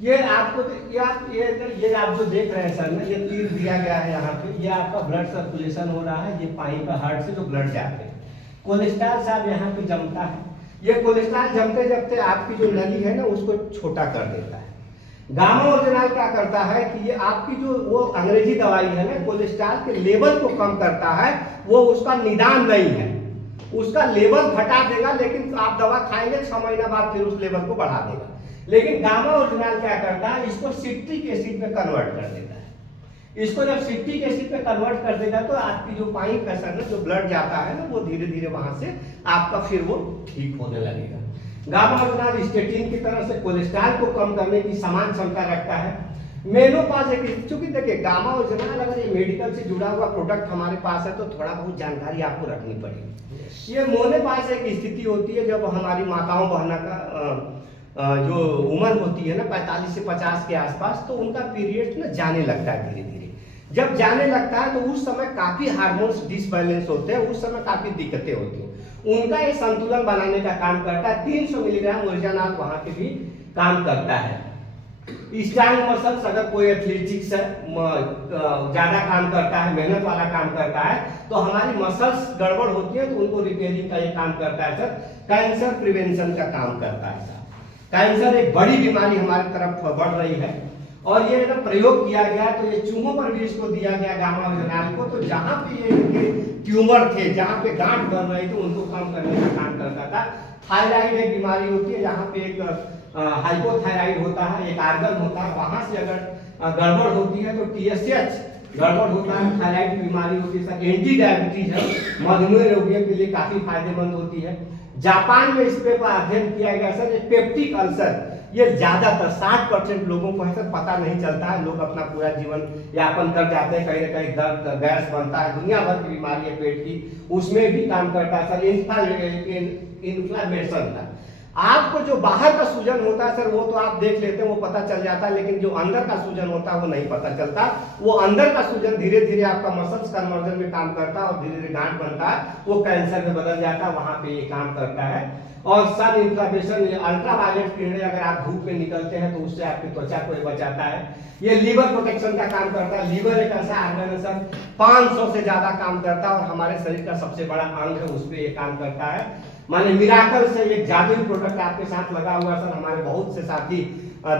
ये आपको ये आप जो देख रहे हैं सर ना, ये तीर दिया गया है यहाँ पे, ये आपका ब्लड सर्कुलेशन हो रहा है, ये पाइप है हार्ट से जो ब्लड जाते हैं। कोलेस्ट्रॉल साहब यहाँ पे जमता है, ये कोलेस्ट्रॉल जमते जमते आपकी जो नली है ना उसको छोटा कर देता है। गामा ओरिजिनल क्या करता है कि ये आपकी जो वो अंग्रेजी दवाई है ना, कोलेस्ट्रॉल के लेवल को कम करता है, वो उसका निदान नहीं है, उसका लेवल घटा देगा, लेकिन आप दवा खाएंगे 6 महीना बाद फिर उस लेवल को बढ़ा देगा। लेकिन गामा ओरिजिनल क्या करता है, इसको सिट्रिक एसिड में कन्वर्ट कर देता है। इसको जब सिट्रिक एसिड में कन्वर्ट कर देगा तो आपकी जो पाइप है सर ना, जो ब्लड जाता है ना, वो धीरे धीरे वहां से आपका फिर वो ठीक होने लगेगा। गामा ओरिजिनल स्टेटिन की तरह से कोलेस्ट्रॉल को कम करने की समान क्षमता रखता है। मेनोपॉज एक, चूंकि देखिए गामा ओरिजिनल अगर ये मेडिकल से जुड़ा हुआ प्रोडक्ट हमारे पास है तो थोड़ा बहुत जानकारी आपको रखनी पड़ेगी। ये मोनोपॉज एक स्थिति होती है जब हमारी माताओं बहनों का जो उम्र होती है ना 45 से 50 के आसपास, तो उनका पीरियड ना जाने लगता है धीरे धीरे। जब जाने लगता है तो उस समय काफी हार्मोन्स डिसबैलेंस होते हैं, उस समय काफी दिक्कतें होती हैं। उनका ये संतुलन बनाने का काम करता है। 300 मिलीग्राम ओरिजिनल वहां के भी काम करता है। स्ट्रॉन्ग मसल्स, अगर कोई एथलेटिक्स है ज्यादा काम करता है, मेहनत वाला काम करता है, तो हमारी मसल्स गड़बड़ होती है तो उनको रिपेयरिंग का ये काम करता है सर। कैंसर प्रिवेंशन का काम करता है सर। कैंसर एक बड़ी बीमारी हमारी तरफ बढ़ रही है और ये जब प्रयोग किया गया तो ये चूहों पर भी इसको दिया गया गामा ओरिजिनल को, तो जहां पे ये ट्यूमर थे, जहां पे गांठ बन रही थी, उनको कम करने का काम करता था। थायराइड एक बीमारी होती है जहां पे एक हाइपोथायराइड होता है, एक आर्गन होता है, वहां से अगर गड़बड़ होती है तो टीएसएच गड़बड़ होता है, थायराइड की बीमारी होती है सर। एंटी डायबिटीज है, मधुमेह रोगियों के लिए काफी फायदेमंद होती है। जापान में इस पे अध्ययन किया गया सर, ये पेप्टिक अल्सर, ये ज्यादातर 60% लोगों को है सर पता नहीं चलता है, लोग अपना पूरा जीवन यापन कर जाते हैं, कहीं ना कहीं दर्द गैस बनता है, दुनिया भर की बीमारी है पेट की, उसमें भी काम करता है सर। इन्फ्लामेशन था। आपको जो बाहर का सूजन होता है सर वो तो आप देख लेते हैं, वो पता चल जाता है, लेकिन जो अंदर का सूजन होता है वो नहीं पता चलता। वो अंदर का सूजन धीरे धीरे आपका मसल्स कन्वर्जन में काम करता है और धीरे धीरे गांठ बनता है, वो कैंसर में बदल जाता है, वहां पे ये काम करता है। और सन इन्फ्लामेशन, अल्ट्रावायलेट किरणें अगर आप धूप में निकलते हैं तो उससे आपकी त्वचा को बचाता है। ये लीवर प्रोटेक्शन का काम करता है। लीवर एक ऐसा आर्गन है सर 500 से ज्यादा काम करता है और हमारे शरीर का सबसे बड़ा अंग है, उस पर ये काम करता है। माने मिराकल से एक जादुई प्रोडक्ट आपके साथ लगा हुआ सर। हमारे बहुत से साथी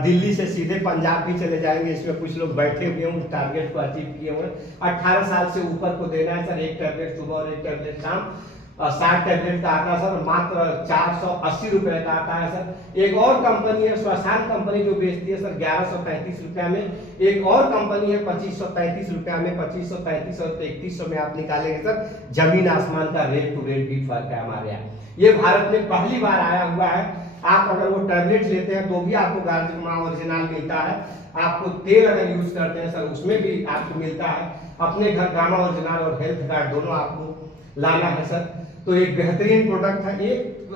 दिल्ली से सीधे पंजाब भी चले जाएंगे, इसमें कुछ लोग बैठे हुए हैं, उस टारगेट को अचीव किए हुए। 18 साल से ऊपर को देना है सर, एक टैबलेट सुबह और एक टैबलेट शाम। 60 टैबलेट का आता है सर, मात्र 480 रुपए का आता है सर। एक और कंपनी है स्वासान कंपनी जो बेचती है सर 1133 रुपया में। एक और कंपनी है 2533 रुपया में। 2533 और 3100 में आप निकालेंगे सर, जमीन आसमान का रेट टू रेट भी फर्क है हमारे यहाँ। ये भारत में पहली बार आया हुआ है। आप अगर वो टैबलेट लेते हैं तो भी आपको गामा ओरिजिनल मिलता है। आपको तेल अगर यूज करते हैं सर उसमें भी आपको मिलता है। अपने घर गामा ओरिजिनल और हेल्थ कार्ड दोनों आपको लाना है सर। तो एक बेहतरीन प्रोडक्ट है। एक